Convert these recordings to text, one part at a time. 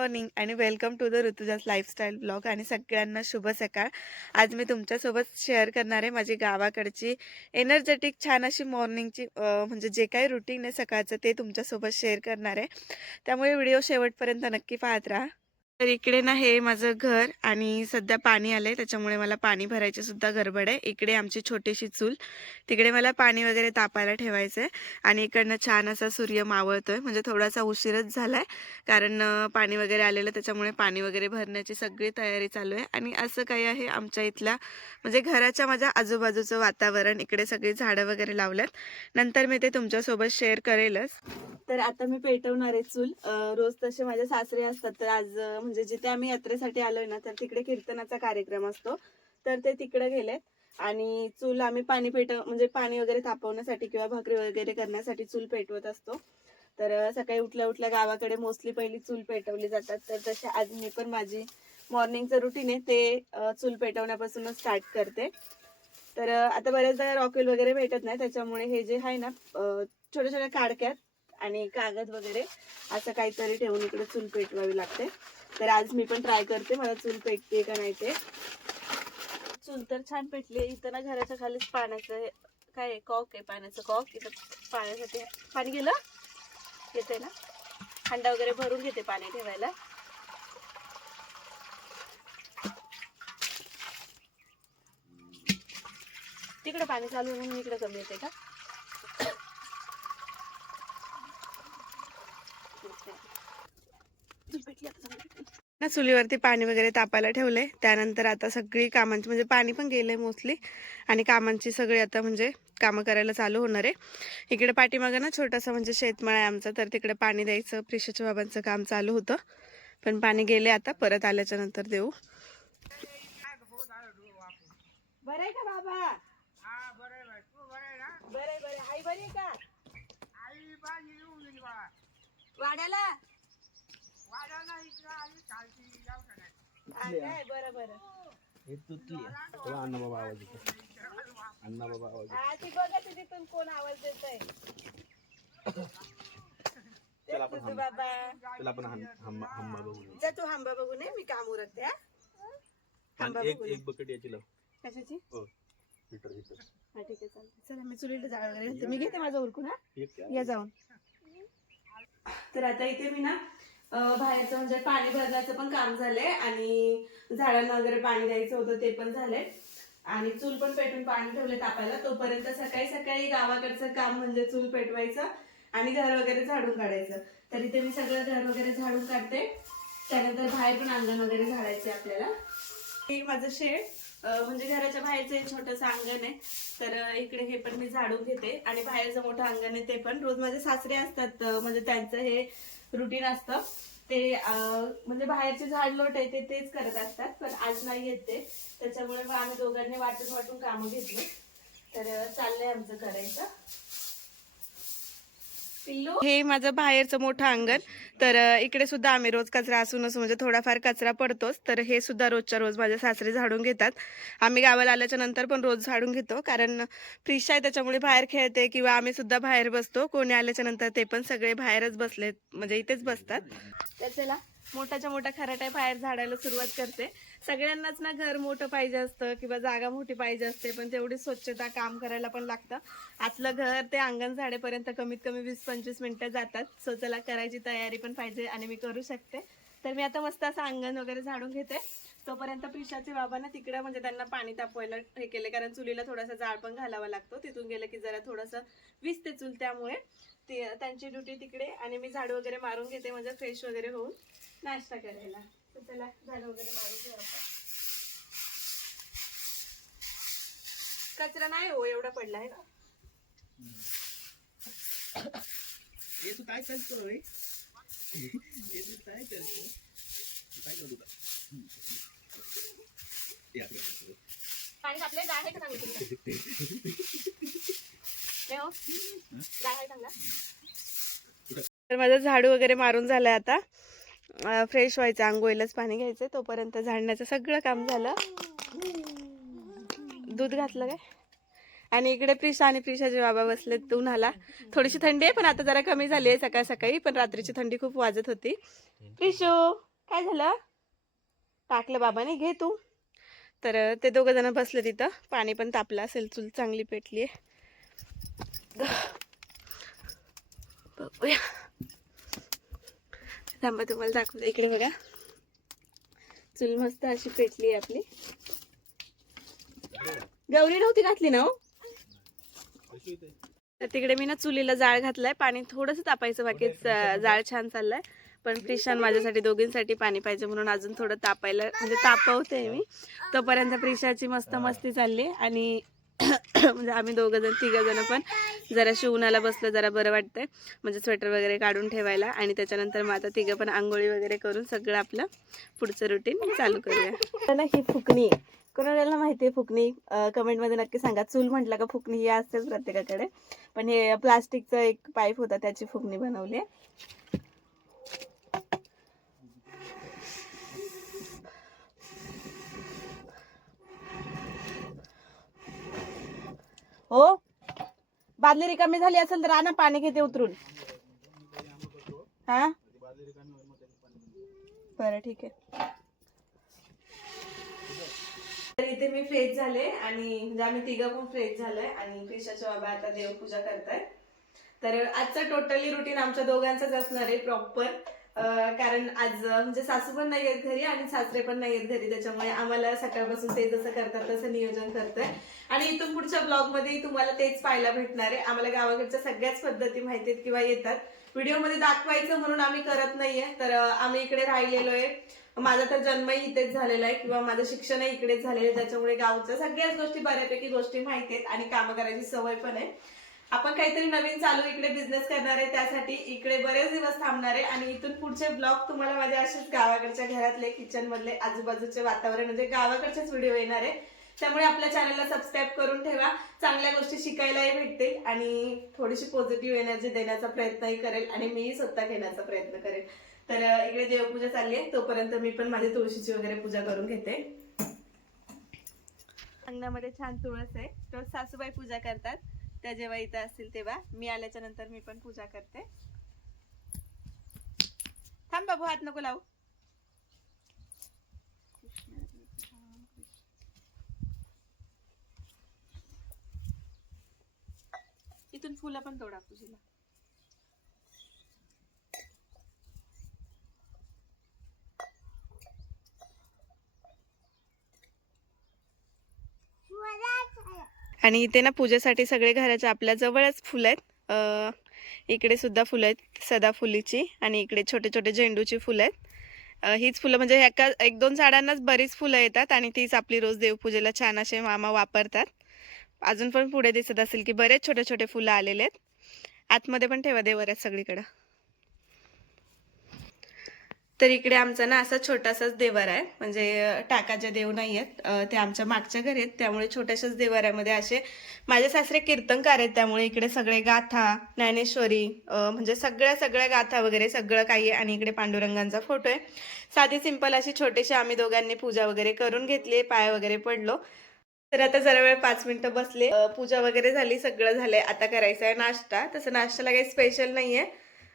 Morning आणि welcome to the Rutuja's lifestyle blog आणि सगळ्यांना शुभ सकाळ. आज मी तुमच्यासोबत शेअर करणार आहे माझी गावाकडची एनर्जेटिक छान अशी मॉर्निंगची म्हणजे जे काही रुटीन आहे सकाळचं ते तुमच्यासोबत शेअर करणार आहे. त्यामुळे व्हिडिओ शेवटपर्यंत नक्की पाहत राहा. तर इकडे ना हे माझं घर आणि सध्या पाणी आलंय त्याच्यामुळे मला पाणी भरायची सुद्धा गडबड आहे. इकडे आमची छोटीशी चूल, तिकडे मला पाणी वगैरे तापायला ठेवायचं आहे आणि इकडनं छान असा सूर्य मावळतोय. म्हणजे थोडासा उशीरच झालाय कारण पाणी वगैरे आलेलं त्याच्यामुळे पाणी वगैरे भरण्याची सगळी तयारी चालू आहे. आणि असं काही आहे आमच्या इथल्या म्हणजे घराच्या माझ्या आजूबाजूचं वातावरण. इकडे सगळी झाडं वगैरे लावल्यात, नंतर मी ते तुमच्यासोबत शेअर करेलच. तर आता मी पेटवणार आहे चूल. रोज तसे माझे सासरे असतात, तर आज म्हणजे जिथे आम्ही यात्रेसाठी आलोय ना तर तिकडे कीर्तनाचा कार्यक्रम असतो, तर ते तिकडे गेलेत. आणि चूल आम्ही म्हणजे पाणी वगैरे तापवण्यासाठी किंवा भाकरी वगैरे करण्यासाठी चूल पेटवत असतो. तर सकाळी उठल्या उठल्या गावाकडे मोस्टली पहिली चूल पेटवली जातात, तर तसे आज मी पण माझी मॉर्निंगचं रुटीन आहे ते चूल पेटवण्यापासूनच स्टार्ट करते. तर आता बऱ्याचदा रॉकेल वगैरे भेटत नाही, त्याच्यामुळे हे जे आहे ना छोट्या छोट्या काडक्यात आणि कागद वगैरे असं काहीतरी ठेवून इकडे चूल पेटवावी लागते. तर आज मी पण ट्राय करते मला चूल पेटते का नाही ते. चूल तर छान पेटली. इथं ना घराच्या खालीच पाण्याचं काय कॉक आहे, पाण्याचं कॉक. इथं पाण्यासाठी पाणी गेलं येते ना, हंडा वगैरे भरून घेते पाणी ठेवायला. तिकडे पाणी चालू म्हणून इकडे कमी येते का? ना चुलीवरती पाणी वगैरे तापायला ठेवले. त्यानंतर आता सगळी कामांची म्हणजे पाणी पण गेलंय मोस्टली आणि कामांची सगळी आता म्हणजे कामं करायला चालू होणार आहे. इकडे पाठीमागं ना छोटासा म्हणजे शेतमळा आहे आमचा, तर तिकडे पाणी द्यायचं प्रिशाच्या बाबांचं काम चालू होतं, पण पाणी गेले. आता परत आल्याच्या नंतर देऊ. बरं आहे का बाबा? बरे बरे. आई बरी आहे का? वाड्याला काय? बरं बरं. अण्णा बाबा आवाज येतो. अण्णा बाबा आवाज ती बघा तिथून कोण आवाज देतोय. चला आपण बाबा हंबा बघू. जा तू हंबा बघू नये, मी काम उरकते. एक बकेट याची लाव. कशाची? हो हिटर. हा ठीक आहे चालते. चला मी चुलीला जाळ वगैरे घालते. मी घेते माझं उरकून. हा या जाऊन. तर आता इथे मी ना बाहेरचं म्हणजे पाणी भरण्याचं पण काम झालंय आणि झाडांना वगैरे पाणी द्यायचं होतं ते पण झालंय. आणि चूल पण पेटून पाणी ठेवले तापायला. तोपर्यंत सकाळी सकाळी गावाकडचं काम म्हणजे चूल पेटवायचं आणि घर वगैरे झाडून काढायचं. तर इथे मी सगळं घर वगैरे झाडून काढते. त्यानंतर बाहेर पण अंगण वगैरे झाडायचे आपल्याला. हे माझं शेड म्हणजे घराच्या बाहेरचं एक छोटंसं अंगण आहे, तर इकडे हे पण मी झाडून घेते. आणि बाहेरचं मोठं अंगण आहे ते पण रोज माझे सासरे असतात, म्हणजे त्यांचं हे रुटीन असतं. ते म्हणजे बाहेरचे झाड लोट आहे ते तेच करत असतात, पण आज नाही येत ते, त्याच्यामुळे मग आम्ही दोघांनी वाटून कामं घेतली. तर चाललंय आमचं करायचं. हे माझं बाहेरचं मोठं अंगण. तर इकडे सुद्धा आम्ही रोज कचरा असून म्हणजे थोडाफार कचरा पडतोच, तर हे सुद्धा रोजच्या रोज माझे सासरे झाडून घेतात. आम्ही गावाला आल्याच्या नंतर पण रोज झाडून घेतो, कारण फ्रीज आहे त्याच्यामुळे बाहेर खेळते किंवा आम्ही सुद्धा बाहेर बसतो. कोणी आल्याच्या नंतर ते पण सगळे बाहेरच बसलेत, म्हणजे इथेच बसतात. तर चला मोठ्याच्या मोठा खराटा बाहेर झाडायला सुरुवात करते. सगळ्यांनाच ना घर मोठं पाहिजे असतं किंवा जागा मोठी पाहिजे असते, पण तेवढी स्वच्छता काम करायला पण लागतं. आतलं घर ते अंगण झाडेपर्यंत कमीत कमी 20-25 मिनिटं जातात. सो चला करायची तयारी पण पाहिजे आणि मी करू शकते. तर मी आता मस्त असं अंगण वगैरे झाडून घेते. तोपर्यंत प्रिशाचे बाबा ना तिकडे म्हणजे त्यांना पाणी तापवायला हे केले, कारण चुलीला थोडासा जाळ पण घालावा लागतो. तिथून गेलं की जरा थोडंसं विजते चूल, त्यामुळे ते त्यांची ड्युटी तिकडे आणि मी झाडू वगैरे मारून घेते म्हणजे फ्रेश वगैरे होऊन नाश्ता करायला. तर चला झाडू वगैरे मारून घेऊ आपण. कचरा नाही हो एवढा पडला आहे ना. ये तू काय करतो रे? ये तू काय करतो? काय करतो का? पाणी आपले जाळ आहे का सांगितलं हो, जाळ आहे चांगला. तर माझं झाडू वगैरे मारून झालंय. आता फ्रेश व्हायचं, आंघोळीलाच पाणी घ्यायचं. तोपर्यंत झाडण्याचं सगळं काम झालं. दूध घातलं काय. आणि इकडे प्रिशा आणि प्रिशाचे बाबा बसलेत उन्हाला. थोडीशी थंडी आहे पण आता जरा कमी झाली आहे सकाळ सकाळी, पण रात्रीची थंडी खूप वाजत होती. प्रिशू काय झालं? टाकलं बाबाने, घे तू. तर ते दोघं जण बसले तिथं. पाणी पण तापलं असेल, चूल चांगली पेटली आहे. बघूया, थांबा तुम्हाला दाखवते. इकडे बघा, चूल मस्त अशी पेटली आहे आपली. गौरी नव्हती घातली ना हो. तर तिकडे मी ना चुलीला जाळ घातलाय. पाणी थोडंसं तापायचं बाकी, जाळ छान चाललाय. पण प्रिशान माझ्यासाठी दोघींसाठी पाणी पाहिजे म्हणून अजून थोडं तापायला म्हणजे तापवते मी. तोपर्यंत प्रिशाची मस्त मस्ती चालली आणि म्हणजे आम्ही तिघं जण पण जरा उन्हाला बसलं, जरा बरं वाटतंय. म्हणजे स्वेटर वगैरे काढून ठेवायला. आणि त्याच्यानंतर मग आता तिघं पण आंघोळी वगैरे करून सगळं आपलं पुढचं रुटीन चालू करूया. ही फुकणी कोणाला माहिती आहे फुकणी, कमेंटमध्ये नक्की सांगा. चूल म्हटलं का फुकणी ही असतेच प्रत्येकाकडे. पण हे प्लास्टिकचं एक पाईप होता, त्याची फुकणी बनवली. हो, बादली रिकामी झाली असेल तर आणा, पाणी घेते उतरून. हा बरं, ठीक आहे. तर इथे मी फ्रेश झाले आणि म्हणजे आम्ही तिघं पण फ्रेश झालोय आणि प्रिशाचे बाबा आता देवपूजा करतायत. तर आजचं टोटली रुटीन आमच्या दोघांचंच असणार आहे प्रॉपर. कारण आज म्हणजे सासू पण नाही आहेत घरी आणि सासरे पण नाही आहेत घरी, त्याच्यामुळे आम्हाला सकाळपासून ते जसं करतात तसं नियोजन करतोय. आणि इथून पुढच्या ब्लॉग मध्ये तुम्हाला तेच पाहायला भेटणार आहे. आम्हाला गावाकडच्या सगळ्याच पद्धती माहिती आहेत किंवा येतात, व्हिडिओमध्ये दाखवायचं म्हणून आम्ही करत नाहीये. तर आम्ही इकडे राहिलेलो आहे. माझा तर जन्मही इथेच झालेला आहे किंवा माझं शिक्षणही इकडेच झालेलं आहे, त्याच्यामुळे गावच्या सगळ्याच गोष्टी बऱ्यापैकी गोष्टी माहिती आहेत आणि कामं करायची सवय पण आहे. आपण काहीतरी नवीन चालू इकडे बिझनेस करणार आहे, त्यासाठी इकडे बरेच दिवस थांबणार आहे. आणि इथून पुढचे ब्लॉग तुम्हाला माझ्या असेच गावाकडच्या घरातले, किचन मधले, आजूबाजूचे वातावरण म्हणजे गावाकडचेच व्हिडिओ येणार आहे. त्यामुळे आपल्या चॅनलला सबस्क्राईब करून ठेवा. चांगल्या गोष्टी शिकायलाही भेटतील आणि थोडीशी पॉझिटिव्ह एनर्जी देण्याचा प्रयत्नही करेल आणि मीही स्वतः घेण्याचा प्रयत्न करेल. तर इकडे देवपूजा चालली आहे, तोपर्यंत मी पण माझी तुळशीची वगैरे पूजा करून घेते. अंगणामध्ये छान तुळस आहे, रोज सासूबाई पूजा करतात. त्या जेव्हा इथं असतील तेव्हा मी आल्याच्या नंतर मी पण पूजा करते. थांब बाबू, हात नको लावू. इथून फुलं पण तोडा पूजेला. आणि इथे ना पूजेसाठी सगळे घराच्या आपल्या जवळच फुलं आहेत. इकडे सुद्धा फुलं आहेत सदाफुलीची आणि इकडे छोटे छोटे झेंडूची फुलं आहेत. हीच फुलं म्हणजे एक दोन झाडांनाच बरीच फुलं येतात आणि तीच आपली रोज देवपूजेला छान असे मामा वापरतात. अजून पण पुढे दिसत असेल की बरेच छोटे छोटे फुलं आलेले आहेत. आतमध्ये पण ठेवा देवऱ्यात सगळीकडं. तर इकडे आमचा ना असा छोटासाच देवार आहे, म्हणजे टाकाचे देव नाही आहेत, ते आमच्या मागच्या घरी आहेत. त्यामुळे छोट्याशाच देवाऱ्यामध्ये असे माझे सासरे कीर्तनकार आहेत, त्यामुळे इकडे सगळे गाथा, ज्ञानेश्वरी, म्हणजे सगळ्या गाथा वगैरे सगळं काही आहे. आणि इकडे पांडुरंगांचा फोटो आहे. साधी सिंपल अशी छोटीशी आम्ही दोघांनी पूजा वगैरे करून घेतली, पाय वगैरे पडलो. तर आता जरा वेळ 5 मिनिटं बसले, पूजा वगैरे झाली, सगळं झालंय. आता करायचा आहे नाश्ता. तसं नाश्त्याला काही स्पेशल नाहीये,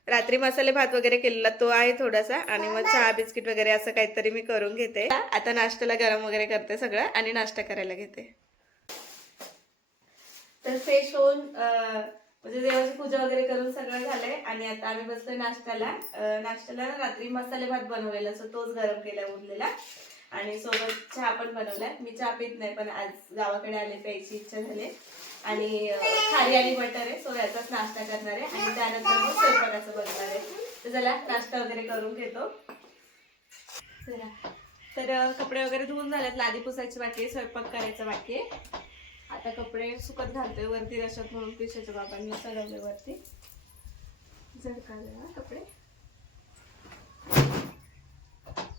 रात्री मसाले भात वगैरे केलेला तो आहे थोडासा, आणि मग चहा बिस्किट वगैरे असं काहीतरी मी करून घेते. आता नाश्त्याला गरम वगैरे करते सगळं आणि नाश्ता करायला घेते. तर फ्रेश होऊन म्हणजे देवाची पूजा वगैरे करून सगळं झालंय आणि आता आम्ही बसलोय नाश्त्याला. नाश्त्याला रात्री मसाले भात बनवलेला असतो, तोच गरम केला उरलेला आणि सोबत चहा पण बनवलाय. मी चहा पित नाही, पण आज गावाकडे आले प्यायची इच्छा झाली आणि खारी आणि बटर आहे, सो याचाच नाश्ता करणार आहे आणि त्यानंतर मग स्वयंपाकाचं बनवणार आहे. तर चला नाश्ता वगैरे करून घेतो. तर कपडे वगैरे धुवून झालेत, लादी पुसायची बाकी आहे, स्वयंपाक करायचा बाकी आहे. आता कपडे सुकत घालतोय वरती रशात म्हणून पिशाच्या बाबांनी चढवले वरती. झडकाले कपडे.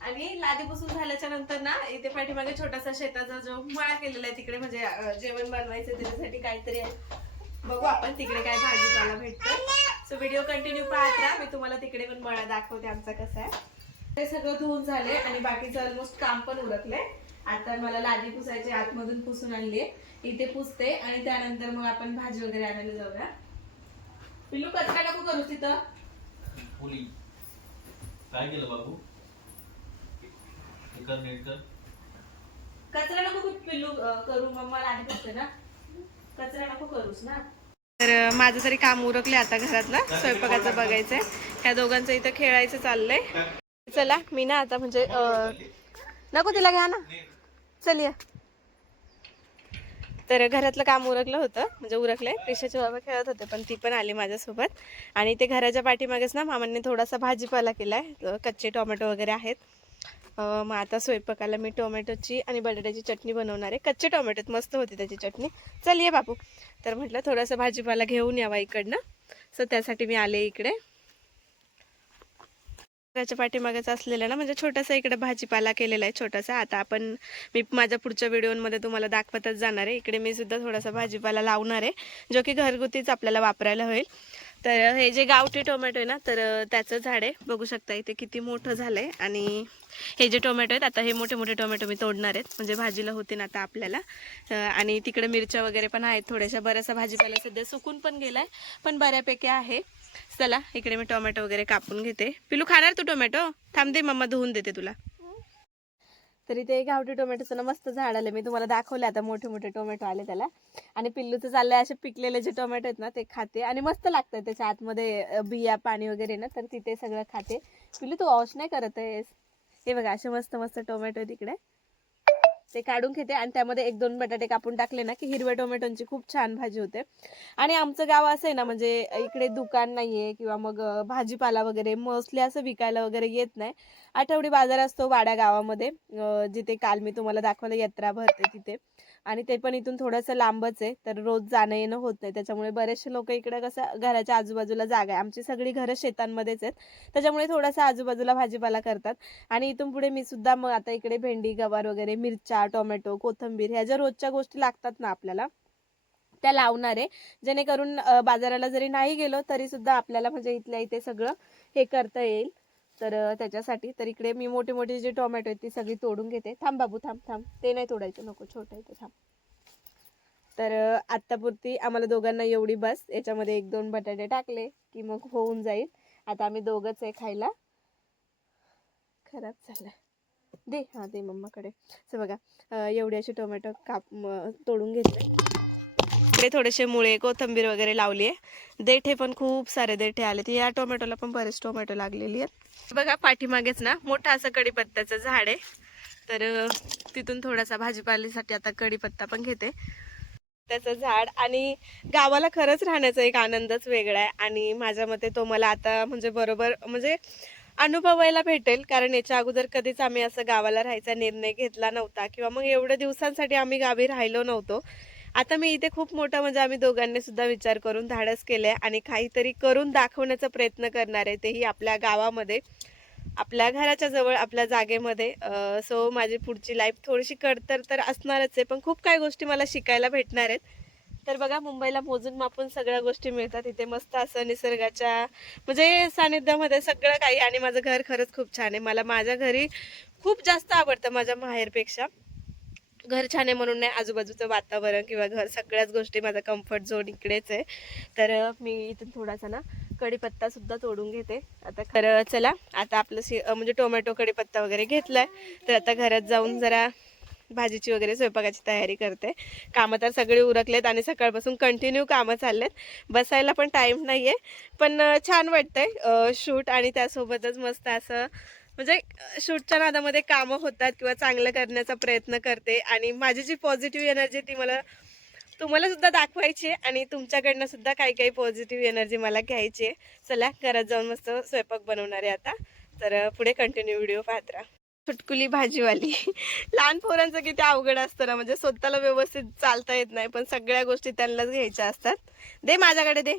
आणि लादी पुसून झाल्याच्या नंतर ना इथे पाठीमागे छोटासा शेताचा जो मळा केलेला आहे तिकडे म्हणजे जेवण बनवायचं त्याच्यासाठी काहीतरी आहे. बघू आपण तिकडे काय भाजीपाला भेटतो. सो व्हिडिओ कंटिन्यू पाहत राहा, मी तुम्हाला तिकडे पण मळा दाखवते आमचा कसा आहे. ते सगळं धुवून झाले आणि बाकीचं ऑलमोस्ट काम पण उरकले. आता मला लादी पुसायची, आतमधून पुसून आणली, इथे पुसते आणि त्यानंतर मग आपण भाजी वगैरे आणायला जाऊया. पिल्लू कचरा नको करू तिथं. काय केलं बाबू? कचरा नको पिल्लू करू, मम्मा आधी असते ना, कचरा नको करूस ना. तर माझं तरी काम उरकले आता घरातलं, स्वयंपाकाचं बघायचंय. ह्या दोघांचं इथं खेळायचं चाललंय. चला मी ना आता म्हणजे नको तिला घ्या ना, चल या. तर घरातलं काम उरकलं होतं, म्हणजे उरकलंय. प्रिशाचे बाबा खेळत होते पण ती पण आली माझ्यासोबत. आणि ते घराच्या पाठीमागेच ना मामांनी थोडासा भाजीपाला केलाय, कच्चे टोमॅटो वगैरे आहेत. मग आता स्वयंपाकाला मी टोमॅटोची आणि बटाट्याची चटणी बनवणार आहे. कच्चे टोमॅटोत मस्त होती त्याची चटणी. चल ये बापू. तर म्हटलं थोडासा भाजीपाला घेऊन यावा इकडनं, सो त्यासाठी मी आले इकडे. घराच्या पाठीमागेच असलेला ना, म्हणजे छोटासा इकडे भाजीपाला केलेला आहे छोटासा. आता मी माझ्या पुढच्या व्हिडिओमध्ये तुम्हाला दाखवतच जाणार आहे. इकडे मी सुद्धा थोडासा भाजीपाला लावणार आहे, जो की घरगुतीच आपल्याला वापरायला होईल. तर हे जे गावठी टोमॅटो आहे ना, तर त्याचं झाड आहे, बघू शकता इथे किती मोठं झालंय. आणि हे जे टोमॅटो आहेत, आता हे मोठे मोठे टोमॅटो मी तोडणार आहेत, म्हणजे भाजीला होते ना आता आपल्याला. आणि तिकडे मिरच्या वगैरे पण आहेत थोड्याशा. बराचसा भाजीपाला सध्या सुकून पण गेलाय, पण बऱ्यापैकी आहे. चला इकडे मी टोमॅटो वगैरे कापून घेते. पिलू खाणार तू टोमॅटो? थांब दे, मम्मा धुवून देते तुला. तरी ते गावठी टोमॅटोचं ना मस्त झाड आलं, मी तुम्हाला दाखवले. आता मोठे मोठे टोमॅटो आले त्याला. आणि पिल्लूचं चाललंय असे पिकलेले जे टोमॅटो आहेत ना ते खाते, आणि मस्त लागतात. त्याच्या आतमध्ये बिया पाणी वगैरे ना, तर तिथे सगळं खाते. पिल्लू तू वॉश नाही करत आहेस? हे बघा असे मस्त मस्त टोमॅटो आहे तिकडे, ते काढून घेते. आणि त्यामध्ये 1-2 बटाटे कापून टाकले ना की हिरव्या टोमॅटोची खूप छान भाजी होते. आणि आमचं गाव असं आहे ना, म्हणजे इकडे दुकान नाहीये किंवा मग भाजीपाला वगैरे मोस्टली असं विकायला वगैरे येत नाही. आठवडी बाजार असतो वाड्या गावामध्ये, जिथे काल मी तुम्हाला दाखवलं यात्रा भरते तिथे. आणि ते पण इथून थोडंसं लांबच आहे, तर रोज जाणं येणं होत नाही. त्याच्यामुळे बरेचसे लोक इकडे कसं घराच्या आजूबाजूला जागा आहे, आमची सगळी घरं शेतांमध्येच आहेत, त्याच्यामुळे थोडासा आजूबाजूला भाजीपाला करतात. आणि इथून पुढे मी सुद्धा मग आता इकडे भेंडी, गवार वगैरे, मिरच्या, टोमॅटो, कोथिंबीर ह्या ज्या रोजच्या गोष्टी लागतात ना आपल्याला, त्या लावणार आहे. जेणेकरून बाजाराला जरी नाही गेलो तरी सुद्धा आपल्याला म्हणजे इथल्या इथे सगळं हे करता येईल. तर त्याच्यासाठी तर इकडे मी मोठे मोठे जे टोमॅटो आहेत ती सगळी तोडून घेते. थांब बाबू, थांब थांब, ते नाही तोडायचं, नको, छोटं आहे ते, थांब. तर आत्तापुरती आम्हाला दोघांना एवढी बस. याच्यामध्ये 1-2 बटाटे टाकले की मग होऊन जाईल. आता आम्ही दोघंच आहे खायला. खराब झालं दे, हां दे मम्माकडे. असं बघा एवढे असे टोमॅटो तोडून घेतले. इकडे थोडेसे मुळे, कोथिंबीर वगैरे लावली आहे. देठे पण खूप सारे देठे आले. या टोमॅटोला पण बरेच टोमॅटो लागलेली आहेत. बघा पाठीमागेच ना मोठा असं कढीपत्त्याचं झाड आहे, तर तिथून थोडासा भाजीपाल्यासाठी आता कढीपत्ता पण घेते. त्याचं झाड, आणि गावाला खरंच राहण्याचा एक आनंदच वेगळा आहे. आणि माझ्या मते तो मला आता म्हणजे बरोबर म्हणजे अनुभवायला भेटेल, कारण याच्या अगोदर कधीच आम्ही असं गावाला राहायचा निर्णय घेतला नव्हता, किंवा मग एवढ्या दिवसांसाठी आम्ही गावी राहिलो नव्हतो. आता मी इथे खूप मोठा म्हणजे आम्ही दोघांनी सुद्धा विचार करून धाडस केले आणि काहीतरी करून दाखवण्याचा प्रयत्न करणार आहे, तेही आपल्या गावामध्ये, आपल्या घराच्या जवळ, आपल्या जागेमध्ये. सो माझी पुढची लाईफ थोडीशी कडतर तर असणारच आहे, पण खूप काही गोष्टी मला शिकायला भेटणार आहेत. तर बघा मुंबईला मोजून मापून सगळ्या गोष्टी मिळतात, इथे मस्त असं निसर्गाच्या म्हणजे सानिध्यामध्ये सगळं काही. आणि माझं घर खरंच खूप छान आहे. मला माझ्या घरी खूप जास्त आवडतं माझ्या माहेरपेक्षा. घर छान आहे म्हणून नाही, आजूबाजूचं वातावरण किंवा घर, सगळ्याच गोष्टी, माझा कम्फर्ट झोन इकडेच आहे. तर मी इथून थोडासा ना कढीपत्ता सुद्धा तोडून घेते आता. खरं चला आता आपलं म्हणजे टोमॅटो, कढीपत्ता वगैरे घेतलाय, तर आता घरात जाऊन जरा भाजीची वगैरे स्वयंपाकाची तयारी करते. कामं तर सगळे उरकलेत आणि सकाळपासून कंटिन्यू कामं चाललेत, बसायला पण टाईम नाहीये. पण छान वाटतंय शूट, आणि त्यासोबतच मस्त असं म्हणजे शूटच्या नादामध्ये कामं होतात किंवा चांगलं करण्याचा प्रयत्न करते. आणि माझी जी पॉझिटिव्ह एनर्जी ती मला तुम्हाला सुद्धा दाखवायची आहे, आणि तुमच्याकडनं सुद्धा काही काही पॉझिटिव्ह एनर्जी मला घ्यायची आहे. चला घरात जाऊन मस्त स्वयंपाक बनवणार आहे आता. तर पुढे कंटिन्यू व्हिडिओ पाहत राहा. चुटकुली भाजीवाली. लहान पोरांचं किती अवघड असतं ना, म्हणजे स्वतःला व्यवस्थित चालता येत नाही, पण सगळ्या गोष्टी त्यांनाच घ्यायच्या असतात. दे माझ्याकडे दे.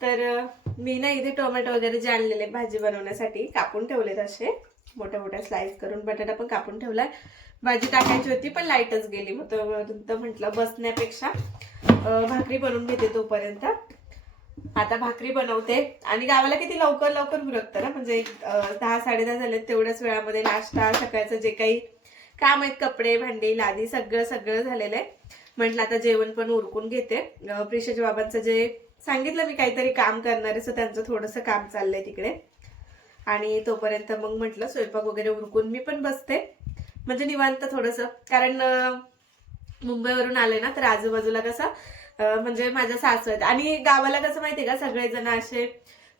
तर मी ना इथे टोमॅटो वगैरे जे आणलेले भाजी बनवण्यासाठी कापून ठेवलेत असे मोठ्या मोठ्या स्लाइस करून. बटाटा पण कापून ठेवलाय. भाजी टाकायची होती पण लाईटच गेली, मग तर म्हटलं बसण्यापेक्षा भाकरी बनवून घेते तोपर्यंत. आता भाकरी बनवते. आणि गावाला किती लवकर लवकर उरकतं ना, म्हणजे 10-10:30 झाले, तेवढ्याच वेळामध्ये नाश्ता, सकाळचं जे काही काम आहेत, कपडे, भांडी, लादी, सगळं सगळं झालेलं आहे. म्हटलं आता जेवण पण उरकून घेते. प्रिशाच्या बाबांचं जे सांगितलं मी काहीतरी काम करणार आहे, सो त्यांचं थोडंसं काम चाललंय तिकडे. आणि तोपर्यंत मग म्हटलं स्वयंपाक वगैरे उरकून मी पण बसते, म्हणजे निवांत थोडंसं. कारण मुंबईवरून आले ना, तर आजूबाजूला कसं म्हणजे माझ्या सासू आहेत आणि गावाला कसं माहितीये का, सगळेजण असे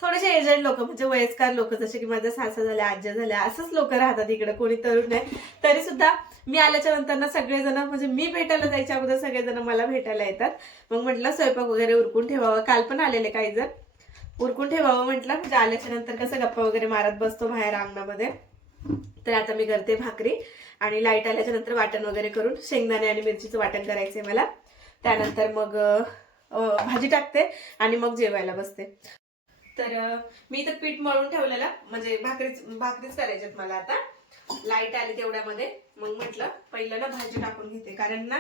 थोडेसे एजंट लोक, म्हणजे वयस्कर लोक, जसे की माझ्या सासू झाल्या, आज्या झाल्या, असंच लोक राहतात इकडे, कोणी तरुण नाही. तरी सुद्धा मी आल्याच्या नंतर ना सगळेजण, म्हणजे मी भेटायला जायच्या अगोदर सगळेजण मला भेटायला येतात. मग म्हटलं स्वयंपाक वगैरे उरकून ठेवावं. काल पण आलेले काही जण, उरकून ठेवावं म्हटलं, म्हणजे आल्याच्या नंतर कसं गप्पा वगैरे मारत बसतो बाहेर अंगणामध्ये. तर आता मी करते भाकरी आणि लाईट आल्याच्या नंतर वाटण वगैरे करून शेंगदाणे आणि मिरचीचं वाटण करायचंय मला. त्यानंतर मग भाजी टाकते आणि मग जेवायला बसते. तर मी तर पीठ मळून ठेवलेलं, म्हणजे भाकरीच करायच्यात मला आता. लाईट आली तेवढ्यामध्ये मग म्हटलं पहिलं ना भाजी टाकून घेते, कारण ना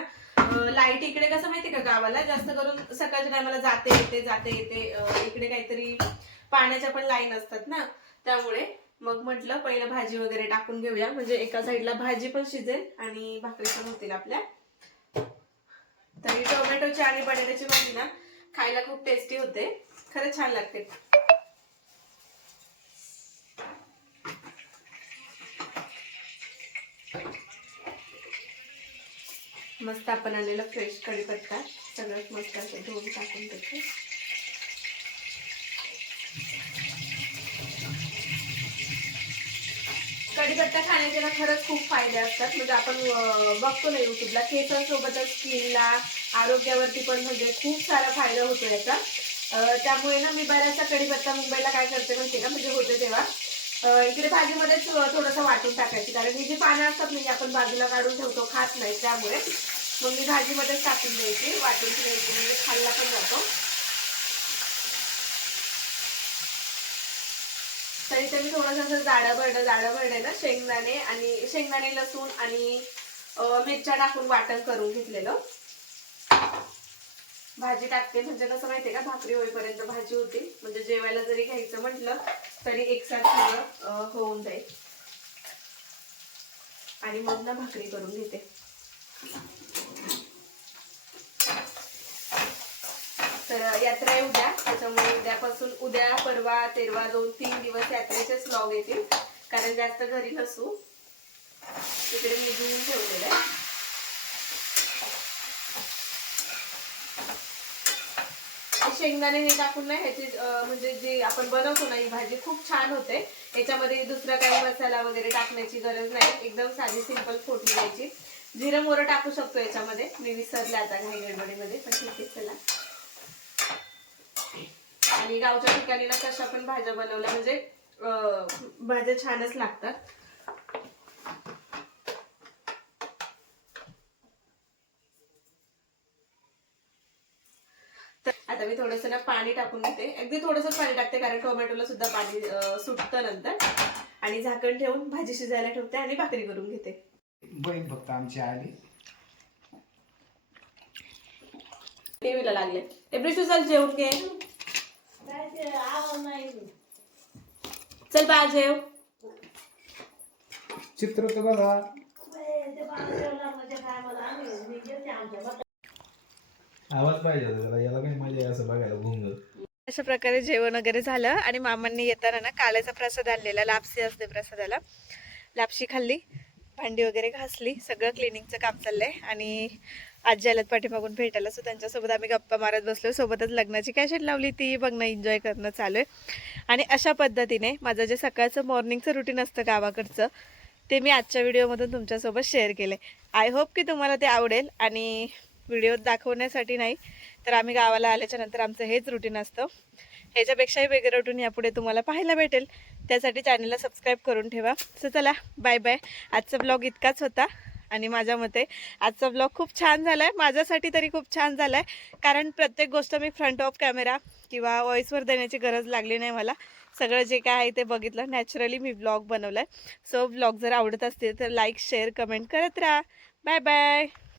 लाईट इकडे कसं माहिती का, गावाला जास्त करून सकाळच्या टायमाला जाते येते. इकडे काहीतरी पाण्याच्या पण लाईन असतात ना, त्यामुळे मग म्हटलं पहिलं भाजी वगैरे टाकून घेऊया, म्हणजे एका साईडला भाजी पण शिजेल आणि भाकरी पण होतील आपल्या. तरी टोमॅटोची आणि बटाट्याची भाजी ना खायला खूप टेस्टी होते, खरंच छान लागते. मस्त आपण आणलेला फ्रेश कढीपत्ता सगळं मस्त असं धुवून टाकून त्याचे. कढीपत्ता खाण्याचे ना खरंच खूप फायदे असतात, म्हणजे आपण बघतो ना युट्यूबला, केसांसोबतच स्किनला, आरोग्यावरती पण म्हणजे खूप सारा फायदा होतो याचा. त्यामुळे ना मी बऱ्याचसा कढीपत्ता मुंबईला काय करते माहिती का, म्हणजे होते तेव्हा इकडे भाजीमध्येच थोडंसं वाटून टाकायची, कारण ही जी पानं असतात म्हणजे आपण बाजूला काढून ठेवतो, खात नाही, त्यामुळे मग मी भाजीमध्येच टाकून द्यायची, वाटून ठेवायची, म्हणजे खाल्ला पण जातो. तरी ते मी थोडंसं असं जाडं भरडं ना शेंगदाणे लसूण आणि मिरच्या टाकून वाटण करून घेतलेलं. भाजी टाकते, म्हणजे कसं माहितीये का, भाकरी होईपर्यंत भाजी होती, म्हणजे जेवायला जरी घ्यायचं म्हटलं तरी एकसाथ सगळं होऊन जाईल. आणि मग ना भाकरी करून घेते. तर यात्रा आहे उद्या, त्याच्यामुळे उद्यापासून उद्या परवा तेरवा 2-3 दिवस यात्रेचेच व्लॉग येतील, कारण जास्त घरी नसू. तिकडे मी धुवून ठेवलेलं आहे. शेंगदाणे हे टाकून ना ह्याची म्हणजे जी आपण बनवतो ना ही भाजी खूप छान होते. याच्यामध्ये दुसरा काही मसाला वगैरे टाकण्याची गरज नाही, एकदम साधी सिंपल फोडणी द्यायची. जिरं मोहर टाकू शकतो याच्यामध्ये, मी विसरले आता घाई गडबडीमध्ये, पण ठीक आहे चला. आणि गावच्या ठिकाणी ना कशा पण भाज्या बनवल्या म्हणजे भाज्या छानच लागतात. तर आता मी थोडंसं ना पाणी टाकून घेते, अगदी थोडंसं पाणी टाकते, कारण टोमॅटोला सुद्धा पाणी सुटतं नंतर. आणि झाकण ठेवून भाजी शिजायला ठेवते आणि भाकरी करून घेते. बहीण फक्त आमची आली. टीव्हीला लागले. एब्रिशू चल जेवून घे. चल बा जेव. चित्र तर बघा. आवाज पाहिजे त्याला, याला काही मजा आहे असं बघायला भुंग. अशा प्रकारे जेवण वगैरे झालं आणि मामांनी येताना ना काल्याचा प्रसाद आणलेला, लापसी असते प्रसादाला, लापशी खाल्ली, भांडी वगैरे घासली, सगळं क्लिनिंगचं काम चाललंय. आणि आजी आल्यात पाठीमागून भेटायला, सो त्यांच्यासोबत आम्ही गप्पा मारत बसलो. सोबतच लग्नाची कॅसेट लावली, ती बघणं एन्जॉय करणं चालू आहे. आणि अशा पद्धतीने माझं जे सकाळचं मॉर्निंगचं रुटीन असतं गावाकडचं, ते मी आजच्या व्हिडिओमधून तुमच्यासोबत शेअर केले. आय होप की तुम्हाला ते आवडेल. आणि व्हिडिओ दाखवण्यासाठी नाही, तर आम्ही गावाला आल्याच्या नंतर आमचं हेच रुटीन असतं. ह्याच्यापेक्षाही वेगळं रुटीन यापुढे तुम्हाला पाहायला भेटेल, त्यासाठी चॅनलला सबस्क्राईब करून ठेवा. सो चला बाय बाय. आजचा ब्लॉग इतकाच होता आणि माझ्या मते आजचा ब्लॉग खूप छान झाला आहे, माझ्यासाठी तरी खूप छान झाला आहे, कारण प्रत्येक गोष्ट मी फ्रंट ऑफ कॅमेरा किंवा व्हॉईसवर देण्याची गरज लागली नाही मला. सगळं जे काय आहे ते बघितलं, नॅचरली मी ब्लॉग बनवला आहे. सो ब्लॉग जर आवडत असतील तर लाईक शेअर कमेंट करत राहा. Bye bye.